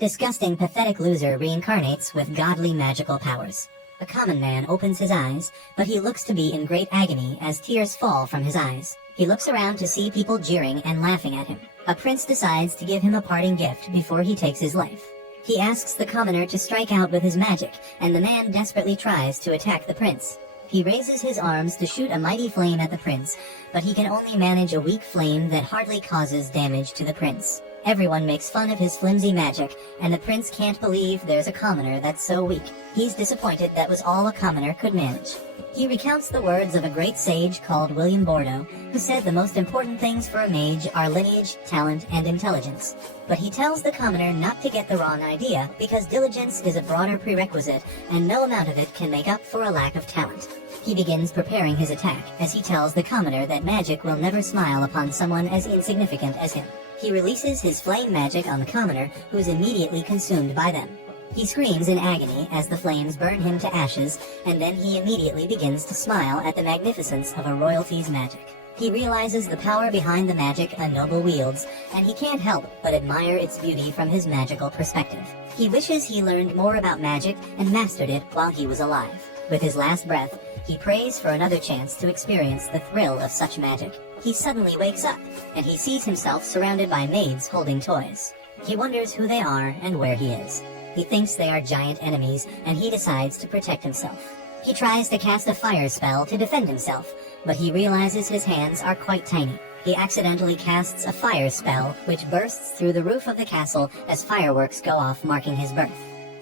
Disgusting, pathetic loser reincarnates with godly magical powers. A common man opens his eyes, but he looks to be in great agony as tears fall from his eyes. He looks around to see people jeering and laughing at him. A prince decides to give him a parting gift before he takes his life. He asks the commoner to strike out with his magic, and the man desperately tries to attack the prince. He raises his arms to shoot a mighty flame at the prince, but he can only manage a weak flame that hardly causes damage to the prince. Everyone makes fun of his flimsy magic, and the prince can't believe there's a commoner that's so weak. He's disappointed that was all a commoner could manage. He recounts the words of a great sage called William Bordeaux, who said the most important things for a mage are lineage, talent, and intelligence. But he tells the commoner not to get the wrong idea, because diligence is a broader prerequisite, and no amount of it can make up for a lack of talent. He begins preparing his attack, as he tells the commoner that magic will never smile upon someone as insignificant as him. He releases his flame magic on the commoner, who is immediately consumed by them. He screams in agony as the flames burn him to ashes, and then he immediately begins to smile at the magnificence of a royalty's magic. He realizes the power behind the magic a noble wields, and he can't help but admire its beauty from his magical perspective. He wishes he learned more about magic and mastered it while he was alive. With his last breath, he prays for another chance to experience the thrill of such magic. He suddenly wakes up, and he sees himself surrounded by maids holding toys. He wonders who they are and where he is. He thinks they are giant enemies, and he decides to protect himself. He tries to cast a fire spell to defend himself, but he realizes his hands are quite tiny. He accidentally casts a fire spell, which bursts through the roof of the castle as fireworks go off, marking his birth.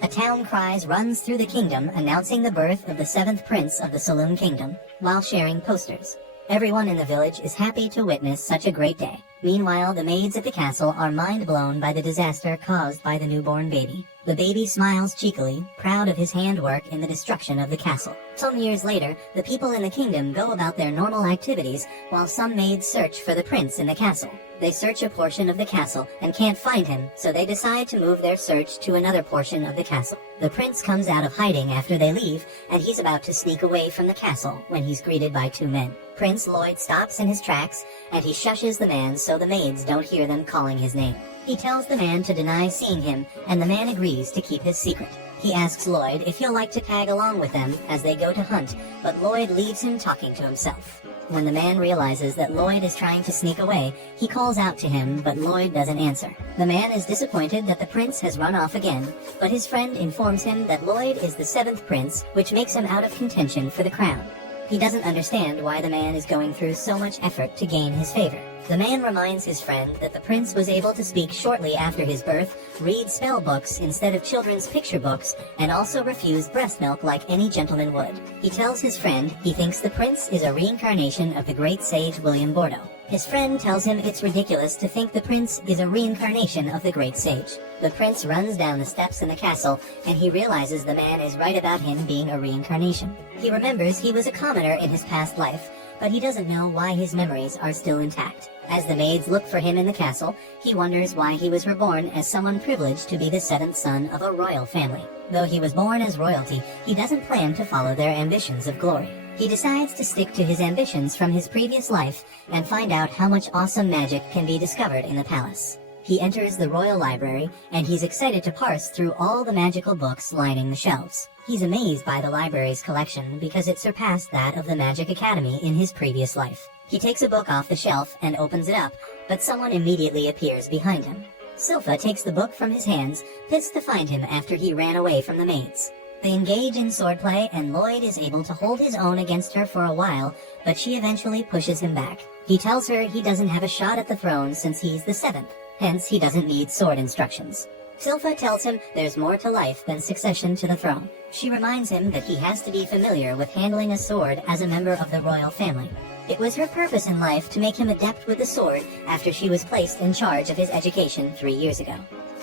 A town cry runs through the kingdom announcing the birth of the 7th prince of the Saloon Kingdom, while sharing posters. Everyone in the village is happy to witness such a great day. Meanwhile, the maids at the castle are mind-blown by the disaster caused by the newborn baby. The baby smiles cheekily, proud of his handwork in the destruction of the castle. Some years later, the people in the kingdom go about their normal activities, while some maids search for the prince in the castle. They search a portion of the castle and can't find him, so they decide to move their search to another portion of the castle. The prince comes out of hiding after they leave, and he's about to sneak away from the castle when he's greeted by 2 men. Prince Lloyd stops in his tracks, and he shushes the man so the maids don't hear them calling his name. He tells the man to deny seeing him, and the man agrees to keep his secret. He asks Lloyd if he'll like to tag along with them as they go to hunt, but Lloyd leaves him talking to himself. When the man realizes that Lloyd is trying to sneak away, he calls out to him, but Lloyd doesn't answer. The man is disappointed that the prince has run off again, but his friend informs him that Lloyd is the 7th prince, which makes him out of contention for the crown. He doesn't understand why the man is going through so much effort to gain his favor. The man reminds his friend that the prince was able to speak shortly after his birth, read spell books instead of children's picture books, and also refuse breast milk like any gentleman would. He tells his friend he thinks the prince is a reincarnation of the great sage William Bordeaux. His friend tells him it's ridiculous to think the prince is a reincarnation of the great sage. The prince runs down the steps in the castle, and he realizes the man is right about him being a reincarnation. He remembers he was a commoner in his past life, but he doesn't know why his memories are still intact. As the maids look for him in the castle, he wonders why he was reborn as someone privileged to be the 7th son of a royal family. Though he was born as royalty, he doesn't plan to follow their ambitions of glory. He decides to stick to his ambitions from his previous life and find out how much awesome magic can be discovered in the palace. He enters the royal library, and he's excited to parse through all the magical books lining the shelves. He's amazed by the library's collection because it surpassed that of the Magic Academy in his previous life. He takes a book off the shelf and opens it up, but someone immediately appears behind him. Silpha takes the book from his hands, pissed to find him after he ran away from the maids. They engage in swordplay, and Lloyd is able to hold his own against her for a while, but she eventually pushes him back. He tells her he doesn't have a shot at the throne since he's the 7th. Hence, he doesn't need sword instructions. Silpha tells him there's more to life than succession to the throne. She reminds him that he has to be familiar with handling a sword as a member of the royal family. It was her purpose in life to make him adept with the sword after she was placed in charge of his education 3 years ago.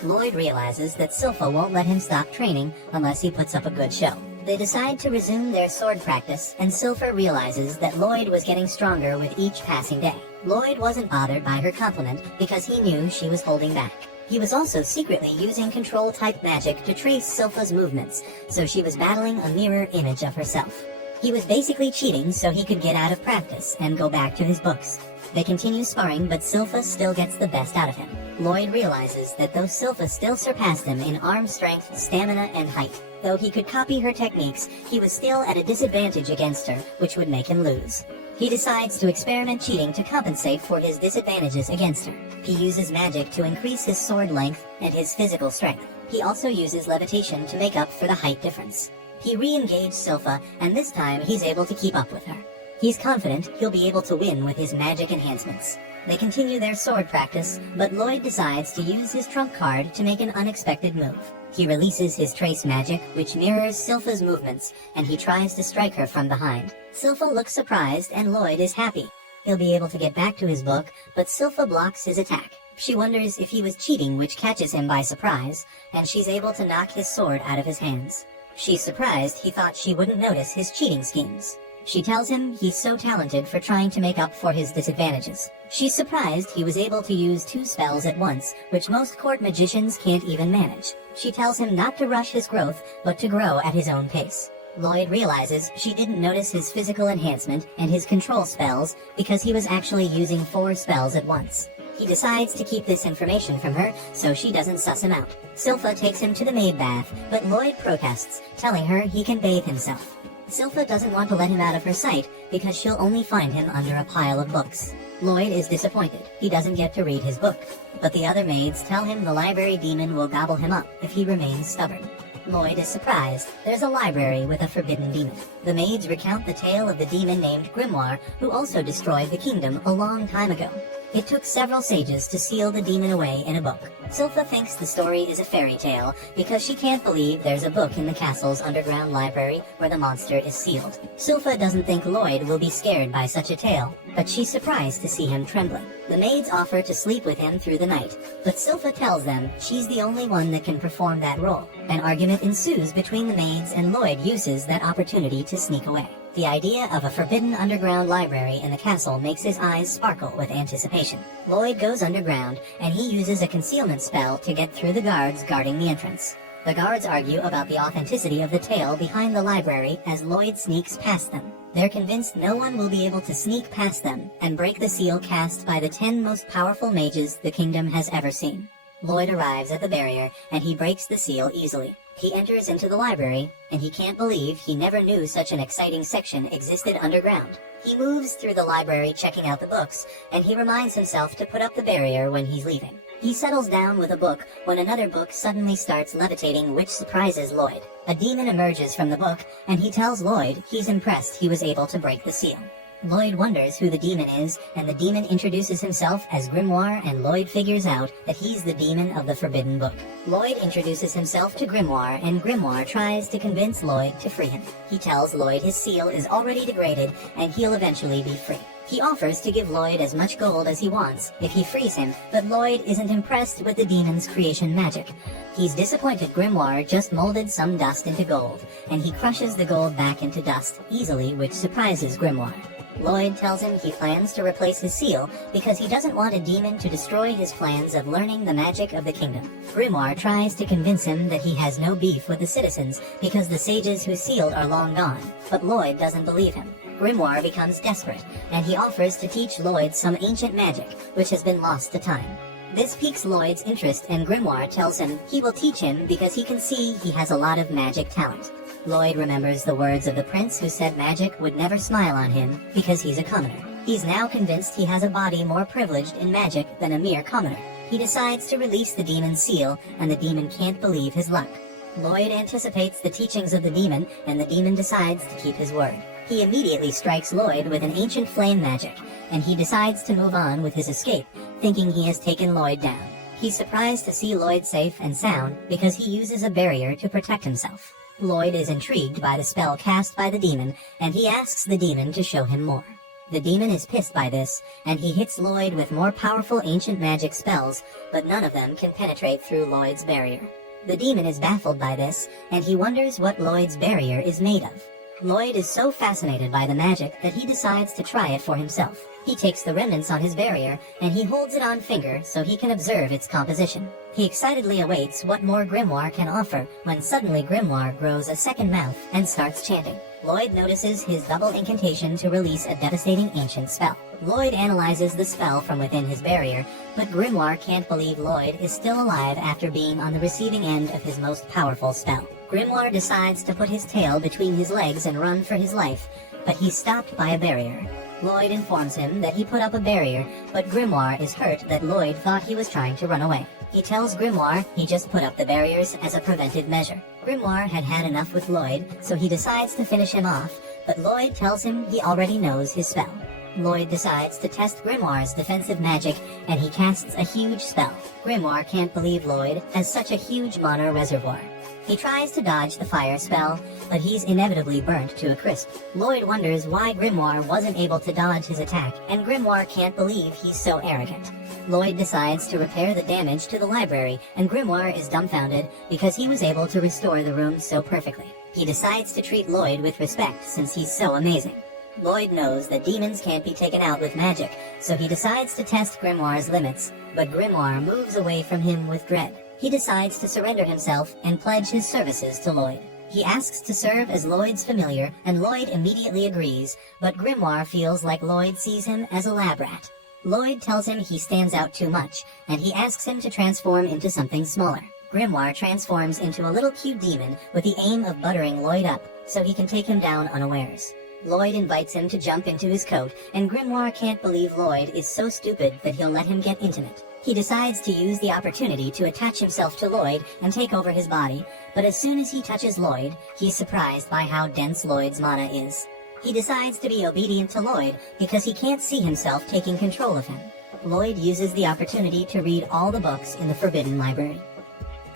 Lloyd realizes that Silpha won't let him stop training unless he puts up a good show. They decide to resume their sword practice, and Silpha realizes that Lloyd was getting stronger with each passing day. Lloyd wasn't bothered by her compliment because he knew she was holding back. He was also secretly using control-type magic to trace Silpha's movements, so she was battling a mirror image of herself. He was basically cheating so he could get out of practice and go back to his books. They continue sparring, but Silpha still gets the best out of him. Lloyd realizes that though Silpha still surpassed him in arm strength, stamina, and height, though he could copy her techniques, he was still at a disadvantage against her, which would make him lose. He decides to experiment cheating to compensate for his disadvantages against her. He uses magic to increase his sword length and his physical strength. He also uses levitation to make up for the height difference. He re-engaged Silpha, and this time he's able to keep up with her. He's confident he'll be able to win with his magic enhancements. They continue their sword practice, but Lloyd decides to use his trump card to make an unexpected move. He releases his trace magic, which mirrors Silpha's movements, and he tries to strike her from behind. Silpha looks surprised, and Lloyd is happy. He'll be able to get back to his book, but Silpha blocks his attack. She wonders if he was cheating, which catches him by surprise, and she's able to knock his sword out of his hands. She's surprised he thought she wouldn't notice his cheating schemes. She tells him he's so talented for trying to make up for his disadvantages. She's surprised he was able to use 2 spells at once, which most court magicians can't even manage. She tells him not to rush his growth, but to grow at his own pace. Lloyd realizes she didn't notice his physical enhancement and his control spells because he was actually using 4 spells at once. He decides to keep this information from her so she doesn't suss him out. Silpha takes him to the maid bath, but Lloyd protests, telling her he can bathe himself. Silpha doesn't want to let him out of her sight because she'll only find him under a pile of books. Lloyd is disappointed. He doesn't get to read his book, but the other maids tell him the library demon will gobble him up if he remains stubborn. Lloyd is surprised. There's a library with a forbidden demon. The maids recount the tale of the demon named Grimoire, who also destroyed the kingdom a long time ago. It took several sages to seal the demon away in a book. Silpha thinks the story is a fairy tale because she can't believe there's a book in the castle's underground library where the monster is sealed. Silpha doesn't think Lloyd will be scared by such a tale, but she's surprised to see him trembling. The maids offer to sleep with him through the night, but Silpha tells them she's the only one that can perform that role. An argument ensues between the maids, and Lloyd uses that opportunity to sneak away. The idea of a forbidden underground library in the castle makes his eyes sparkle with anticipation. Lloyd goes underground, and he uses a concealment spell to get through the guards guarding the entrance. The guards argue about the authenticity of the tale behind the library as Lloyd sneaks past them. They're convinced no one will be able to sneak past them and break the seal cast by the 10 most powerful mages the kingdom has ever seen. Lloyd arrives at the barrier, and he breaks the seal easily. He enters into the library, and he can't believe he never knew such an exciting section existed underground. He moves through the library checking out the books, and he reminds himself to put up the barrier when he's leaving. He settles down with a book when another book suddenly starts levitating, which surprises Lloyd. A demon emerges from the book, and he tells Lloyd he's impressed he was able to break the seal. Lloyd wonders who the demon is, and the demon introduces himself as Grimoire, and Lloyd figures out that he's the demon of the Forbidden Book. Lloyd introduces himself to Grimoire, and Grimoire tries to convince Lloyd to free him. He tells Lloyd his seal is already degraded, and he'll eventually be free. He offers to give Lloyd as much gold as he wants if he frees him, but Lloyd isn't impressed with the demon's creation magic. He's disappointed Grimoire just molded some dust into gold, and he crushes the gold back into dust easily, which surprises Grimoire. Lloyd tells him he plans to replace his seal because he doesn't want a demon to destroy his plans of learning the magic of the kingdom. Grimoire tries to convince him that he has no beef with the citizens because the sages who sealed are long gone, but Lloyd doesn't believe him. Grimoire becomes desperate, and he offers to teach Lloyd some ancient magic, which has been lost to time. This piques Lloyd's interest, and Grimoire tells him he will teach him because he can see he has a lot of magic talent. Lloyd remembers the words of the prince who said magic would never smile on him because he's a commoner. He's now convinced he has a body more privileged in magic than a mere commoner. He decides to release the demon's seal, and the demon can't believe his luck. Lloyd anticipates the teachings of the demon, and the demon decides to keep his word. He immediately strikes Lloyd with an ancient flame magic, and he decides to move on with his escape, thinking he has taken Lloyd down. He's surprised to see Lloyd safe and sound because he uses a barrier to protect himself. Lloyd is intrigued by the spell cast by the demon, and he asks the demon to show him more. The demon is pissed by this, and he hits Lloyd with more powerful ancient magic spells, but none of them can penetrate through Lloyd's barrier. The demon is baffled by this, and he wonders what Lloyd's barrier is made of. Lloyd is so fascinated by the magic that he decides to try it for himself. He takes the remnants on his barrier, and he holds it on finger so he can observe its composition. He excitedly awaits what more Grimoire can offer, when suddenly Grimoire grows a second mouth and starts chanting. Lloyd notices his double incantation to release a devastating ancient spell. Lloyd analyzes the spell from within his barrier, but Grimoire can't believe Lloyd is still alive after being on the receiving end of his most powerful spell. Grimoire decides to put his tail between his legs and run for his life, but he's stopped by a barrier. Lloyd informs him that he put up a barrier, but Grimoire is hurt that Lloyd thought he was trying to run away. He tells Grimoire he just put up the barriers as a preventive measure. Grimoire had had enough with Lloyd, so he decides to finish him off, but Lloyd tells him he already knows his spell. Lloyd decides to test Grimoire's defensive magic, and he casts a huge spell. Grimoire can't believe Lloyd has such a huge mana reservoir. He tries to dodge the fire spell, but he's inevitably burnt to a crisp. Lloyd wonders why Grimoire wasn't able to dodge his attack, and Grimoire can't believe he's so arrogant. Lloyd decides to repair the damage to the library, and Grimoire is dumbfounded because he was able to restore the room so perfectly. He decides to treat Lloyd with respect since he's so amazing. Lloyd knows that demons can't be taken out with magic, so he decides to test Grimoire's limits, but Grimoire moves away from him with dread. He decides to surrender himself and pledge his services to Lloyd. He asks to serve as Lloyd's familiar, and Lloyd immediately agrees, but Grimoire feels like Lloyd sees him as a lab rat. Lloyd tells him he stands out too much, and he asks him to transform into something smaller. Grimoire transforms into a little cute demon with the aim of buttering Lloyd up so he can take him down unawares. Lloyd invites him to jump into his coat, and Grimoire can't believe Lloyd is so stupid that he'll let him get intimate. He decides to use the opportunity to attach himself to Lloyd and take over his body, but as soon as he touches Lloyd, he's surprised by how dense Lloyd's mana is. He decides to be obedient to Lloyd because he can't see himself taking control of him. Lloyd uses the opportunity to read all the books in the Forbidden Library.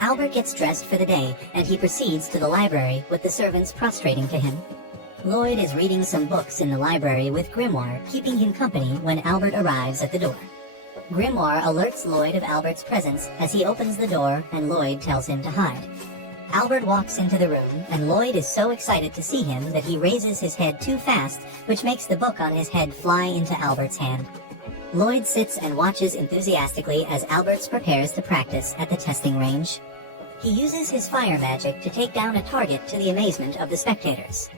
Albert gets dressed for the day, and he proceeds to the library with the servants prostrating to him. Lloyd is reading some books in the library with Grimoire keeping him company when Albert arrives at the door. Grimoire alerts Lloyd of Albert's presence as he opens the door, and Lloyd tells him to hide. Albert walks into the room, and Lloyd is so excited to see him that he raises his head too fast, which makes the book on his head fly into Albert's hand. Lloyd sits and watches enthusiastically as Albert prepares to practice at the testing range. He uses his fire magic to take down a target to the amazement of the spectators.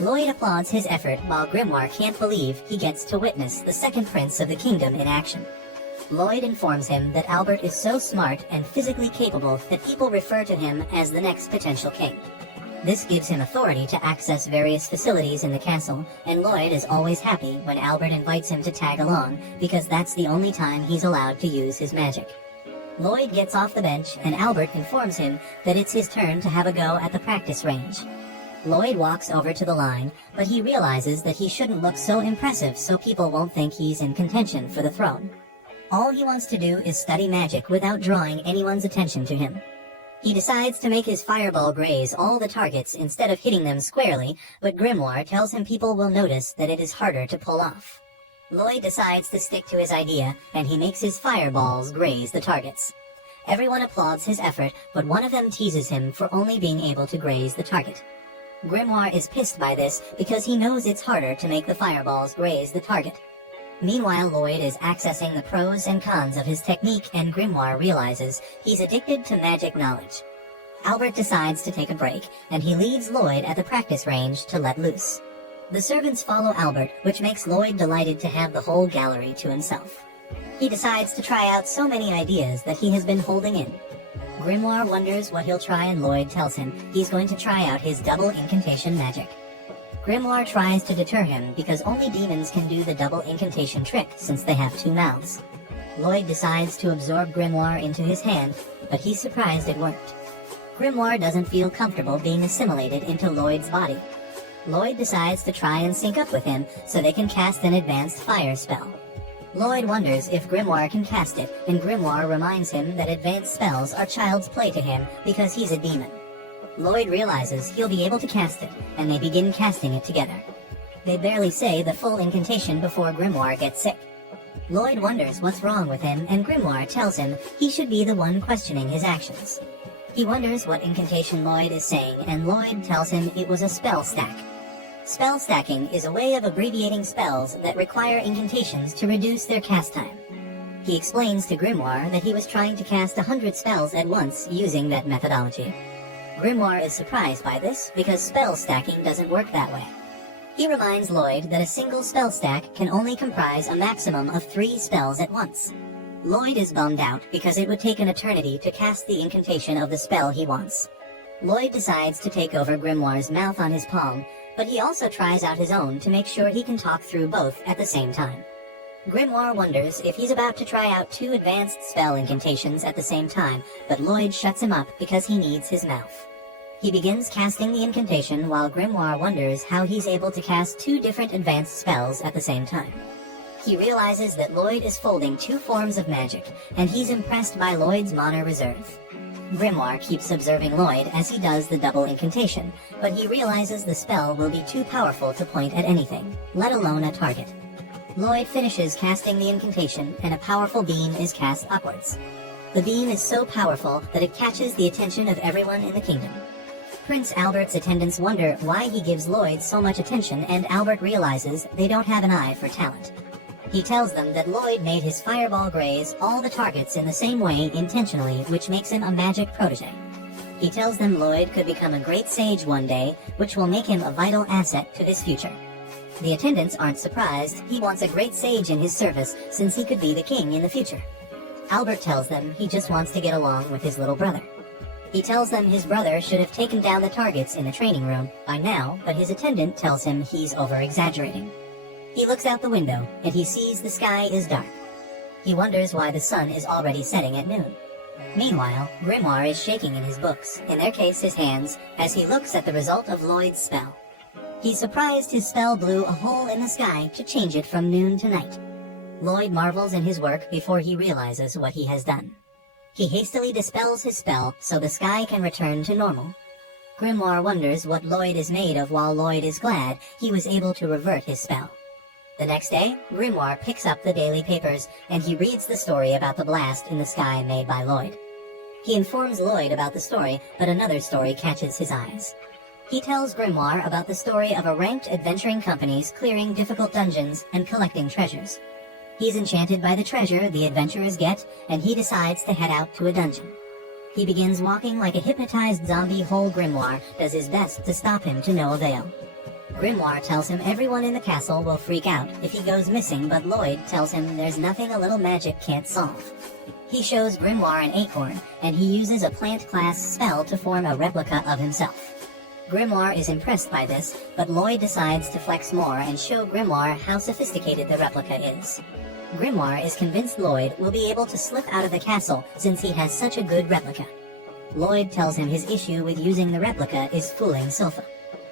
Lloyd applauds his effort while Grimoire can't believe he gets to witness the second prince of the kingdom in action. Lloyd informs him that Albert is so smart and physically capable that people refer to him as the next potential king. This gives him authority to access various facilities in the castle, and Lloyd is always happy when Albert invites him to tag along because that's the only time he's allowed to use his magic. Lloyd gets off the bench, and Albert informs him that it's his turn to have a go at the practice range. Lloyd walks over to the line, but he realizes that he shouldn't look so impressive so people won't think he's in contention for the throne. All he wants to do is study magic without drawing anyone's attention to him. He decides to make his fireball graze all the targets instead of hitting them squarely, but Grimoire tells him people will notice that it is harder to pull off. Lloyd decides to stick to his idea, and he makes his fireballs graze the targets. Everyone applauds his effort, but one of them teases him for only being able to graze the target. Grimoire is pissed by this because he knows it's harder to make the fireballs graze the target. Meanwhile, Lloyd is accessing the pros and cons of his technique, and Grimoire realizes he's addicted to magic knowledge. Albert decides to take a break, and he leaves Lloyd at the practice range to let loose. The servants follow Albert, which makes Lloyd delighted to have the whole gallery to himself. He decides to try out so many ideas that he has been holding in. Grimoire wonders what he'll try, and Lloyd tells him he's going to try out his double incantation magic. Grimoire tries to deter him because only demons can do the double incantation trick since they have two mouths. Lloyd decides to absorb Grimoire into his hand, but he's surprised it worked. Grimoire doesn't feel comfortable being assimilated into Lloyd's body. Lloyd decides to try and sync up with him so they can cast an advanced fire spell. Lloyd wonders if Grimoire can cast it, and Grimoire reminds him that advanced spells are child's play to him because he's a demon. Lloyd realizes he'll be able to cast it, and they begin casting it together. They barely say the full incantation before Grimoire gets sick. Lloyd wonders what's wrong with him, and Grimoire tells him he should be the one questioning his actions. He wonders what incantation Lloyd is saying, and Lloyd tells him it was a spell stack. Spell stacking is a way of abbreviating spells that require incantations to reduce their cast time. He explains to Grimoire that he was trying to cast 100 spells at once using that methodology. Grimoire is surprised by this because spell stacking doesn't work that way. He reminds Lloyd that a single spell stack can only comprise a maximum of 3 spells at once. Lloyd is bummed out because it would take an eternity to cast the incantation of the spell he wants. Lloyd decides to take over Grimoire's mouth on his palm, but he also tries out his own to make sure he can talk through both at the same time. Grimoire wonders if he's about to try out 2 advanced spell incantations at the same time, but Lloyd shuts him up because he needs his mouth. He begins casting the incantation while Grimoire wonders how he's able to cast 2 different advanced spells at the same time. He realizes that Lloyd is folding 2 forms of magic, and he's impressed by Lloyd's mana reserve. Grimoire keeps observing Lloyd as he does the double incantation, but he realizes the spell will be too powerful to point at anything, let alone a target. Lloyd finishes casting the incantation, and a powerful beam is cast upwards. The beam is so powerful that it catches the attention of everyone in the kingdom. Prince Albert's attendants wonder why he gives Lloyd so much attention, and Albert realizes they don't have an eye for talent. He tells them that Lloyd made his fireball graze all the targets in the same way intentionally, which makes him a magic protege. He tells them Lloyd could become a great sage one day, which will make him a vital asset to his future. The attendants aren't surprised. He wants a great sage in his service since he could be the king in the future. Albert tells them he just wants to get along with his little brother. He tells them his brother should have taken down the targets in the training room by now, but his attendant tells him he's over-exaggerating. He looks out the window, and he sees the sky is dark. He wonders why the sun is already setting at noon. Meanwhile, Grimoire is shaking in his books, in their case his hands, as he looks at the result of Lloyd's spell. He's surprised his spell blew a hole in the sky to change it from noon to night. Lloyd marvels in his work before he realizes what he has done. He hastily dispels his spell so the sky can return to normal. Grimoire wonders what Lloyd is made of while Lloyd is glad he was able to revert his spell. The next day, Grimoire picks up the daily papers, and he reads the story about the blast in the sky made by Lloyd. He informs Lloyd about the story, but another story catches his eyes. He tells Grimoire about the story of a ranked adventuring companies clearing difficult dungeons and collecting treasures. He's enchanted by the treasure the adventurers get, and he decides to head out to a dungeon. He begins walking like a hypnotized zombie while Grimoire does his best to stop him to no avail. Grimoire tells him everyone in the castle will freak out if he goes missing, but Lloyd tells him there's nothing a little magic can't solve. He shows Grimoire an acorn, and he uses a plant-class spell to form a replica of himself. Grimoire is impressed by this, but Lloyd decides to flex more and show Grimoire how sophisticated the replica is. Grimoire is convinced Lloyd will be able to slip out of the castle since he has such a good replica. Lloyd tells him his issue with using the replica is fooling Silpha.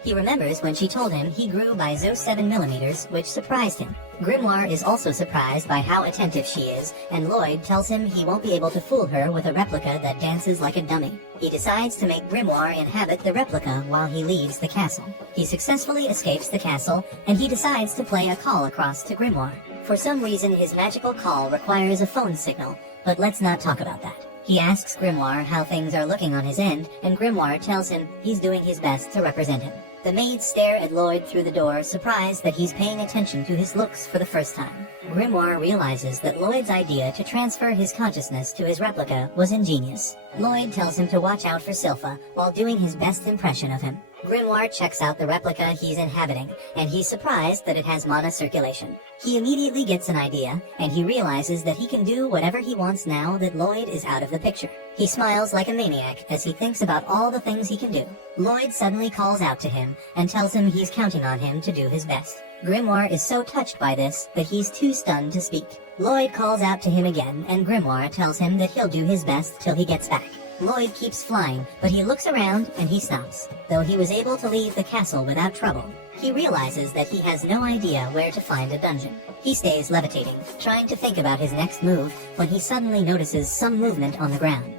He remembers when she told him he grew by 7 millimeters, which surprised him. Grimoire is also surprised by how attentive she is, and Lloyd tells him he won't be able to fool her with a replica that dances like a dummy. He decides to make Grimoire inhabit the replica while he leaves the castle. He successfully escapes the castle, and he decides to play a call across to Grimoire. For some reason, his magical call requires a phone signal, but let's not talk about that. He asks Grimoire how things are looking on his end, and Grimoire tells him he's doing his best to represent him. The maids stare at Lloyd through the door, surprised that he's paying attention to his looks for the first time. Grimoire realizes that Lloyd's idea to transfer his consciousness to his replica was ingenious. Lloyd tells him to watch out for Silpha while doing his best impression of him. Grimoire checks out the replica he's inhabiting, and he's surprised that it has mana circulation. He immediately gets an idea, and he realizes that he can do whatever he wants now that Lloyd is out of the picture. He smiles like a maniac as he thinks about all the things he can do. Lloyd suddenly calls out to him and tells him he's counting on him to do his best. Grimoire is so touched by this that he's too stunned to speak. Lloyd calls out to him again, and Grimoire tells him that he'll do his best till he gets back. Lloyd keeps flying, but he looks around and he stops. Though he was able to leave the castle without trouble, he realizes that he has no idea where to find a dungeon. He stays levitating, trying to think about his next move, when he suddenly notices some movement on the ground.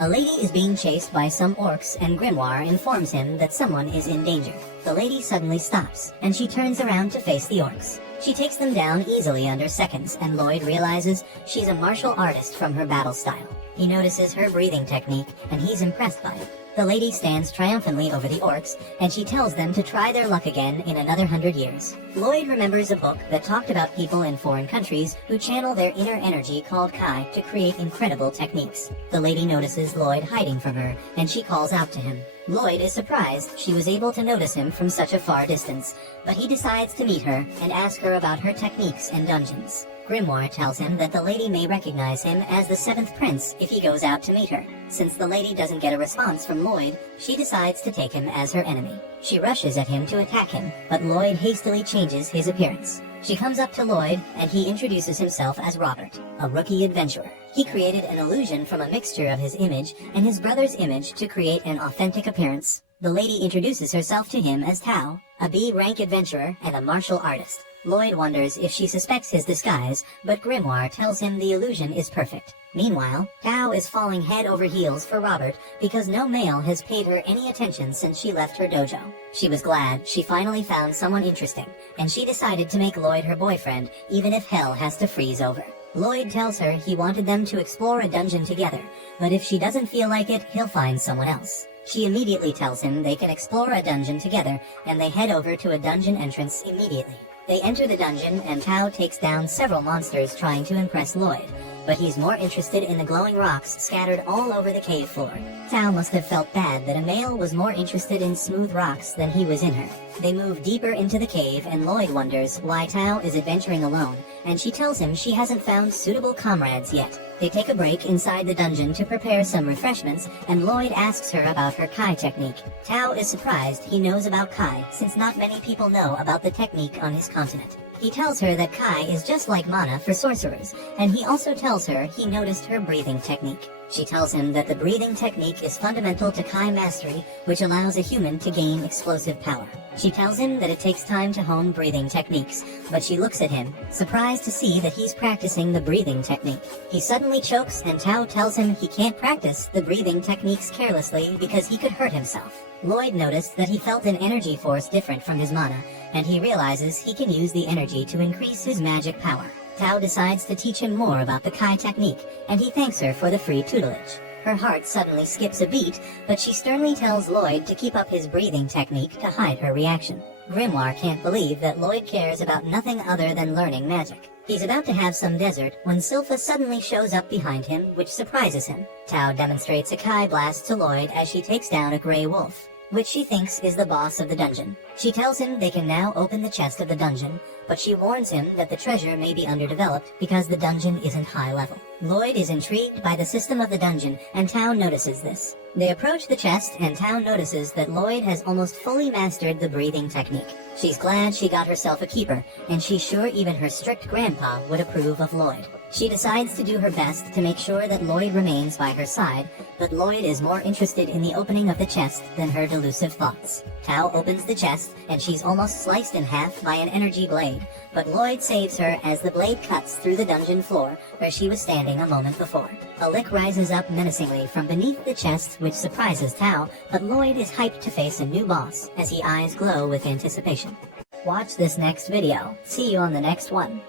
A lady is being chased by some orcs, and Grimoire informs him that someone is in danger. The lady suddenly stops, and she turns around to face the orcs. She takes them down easily under seconds, and Lloyd realizes she's a martial artist from her battle style. He notices her breathing technique, and he's impressed by it. The lady stands triumphantly over the orcs, and she tells them to try their luck again in another 100 years. Lloyd remembers a book that talked about people in foreign countries who channel their inner energy called Kai to create incredible techniques. The lady notices Lloyd hiding from her, and she calls out to him. Lloyd is surprised she was able to notice him from such a far distance, but he decides to meet her and ask her about her techniques and dungeons. Grimoire tells him that the lady may recognize him as the 7th prince if he goes out to meet her. Since the lady doesn't get a response from Lloyd, she decides to take him as her enemy. She rushes at him to attack him, but Lloyd hastily changes his appearance. She comes up to Lloyd, and he introduces himself as Robert, a rookie adventurer. He created an illusion from a mixture of his image and his brother's image to create an authentic appearance. The lady introduces herself to him as Tao, a B-rank adventurer and a martial artist. Lloyd wonders if she suspects his disguise, but Grimoire tells him the illusion is perfect. Meanwhile, Tao is falling head over heels for Robert because no male has paid her any attention since she left her dojo. She was glad she finally found someone interesting, and she decided to make Lloyd her boyfriend, even if hell has to freeze over. Lloyd tells her he wanted them to explore a dungeon together, but if she doesn't feel like it, he'll find someone else. She immediately tells him they can explore a dungeon together, and they head over to a dungeon entrance immediately. They enter the dungeon, and Tao takes down several monsters trying to impress Lloyd, but he's more interested in the glowing rocks scattered all over the cave floor. Tao must have felt bad that a male was more interested in smooth rocks than he was in her. They move deeper into the cave, and Lloyd wonders why Tao is adventuring alone, and she tells him she hasn't found suitable comrades yet. They take a break inside the dungeon to prepare some refreshments, and Lloyd asks her about her Kai technique. Tao is surprised he knows about Kai, since not many people know about the technique on his continent. He tells her that Kai is just like mana for sorcerers, and he also tells her he noticed her breathing technique. She tells him that the breathing technique is fundamental to Kai mastery, which allows a human to gain explosive power. She tells him that it takes time to hone breathing techniques, but she looks at him, surprised to see that he's practicing the breathing technique. He suddenly chokes, and Tao tells him he can't practice the breathing techniques carelessly because he could hurt himself. Lloyd noticed that he felt an energy force different from his mana, and he realizes he can use the energy to increase his magic power. Tao decides to teach him more about the Kai technique, and he thanks her for the free tutelage. Her heart suddenly skips a beat, but she sternly tells Lloyd to keep up his breathing technique to hide her reaction. Grimoire can't believe that Lloyd cares about nothing other than learning magic. He's about to have some dessert when Sylpha suddenly shows up behind him, which surprises him. Tao demonstrates a Kai blast to Lloyd as she takes down a gray wolf, which she thinks is the boss of the dungeon. She tells him they can now open the chest of the dungeon, but she warns him that the treasure may be underdeveloped because the dungeon isn't high level. Lloyd is intrigued by the system of the dungeon, and Tao notices this. They approach the chest, and Tao notices that Lloyd has almost fully mastered the breathing technique. She's glad she got herself a keeper, and she's sure even her strict grandpa would approve of Lloyd. She decides to do her best to make sure that Lloyd remains by her side, but Lloyd is more interested in the opening of the chest than her delusive thoughts. Tao opens the chest, and she's almost sliced in half by an energy blade, but Lloyd saves her as the blade cuts through the dungeon floor where she was standing a moment before. A lick rises up menacingly from beneath the chest, which surprises Tao, but Lloyd is hyped to face a new boss as his eyes glow with anticipation. Watch this next video. See you on the next one.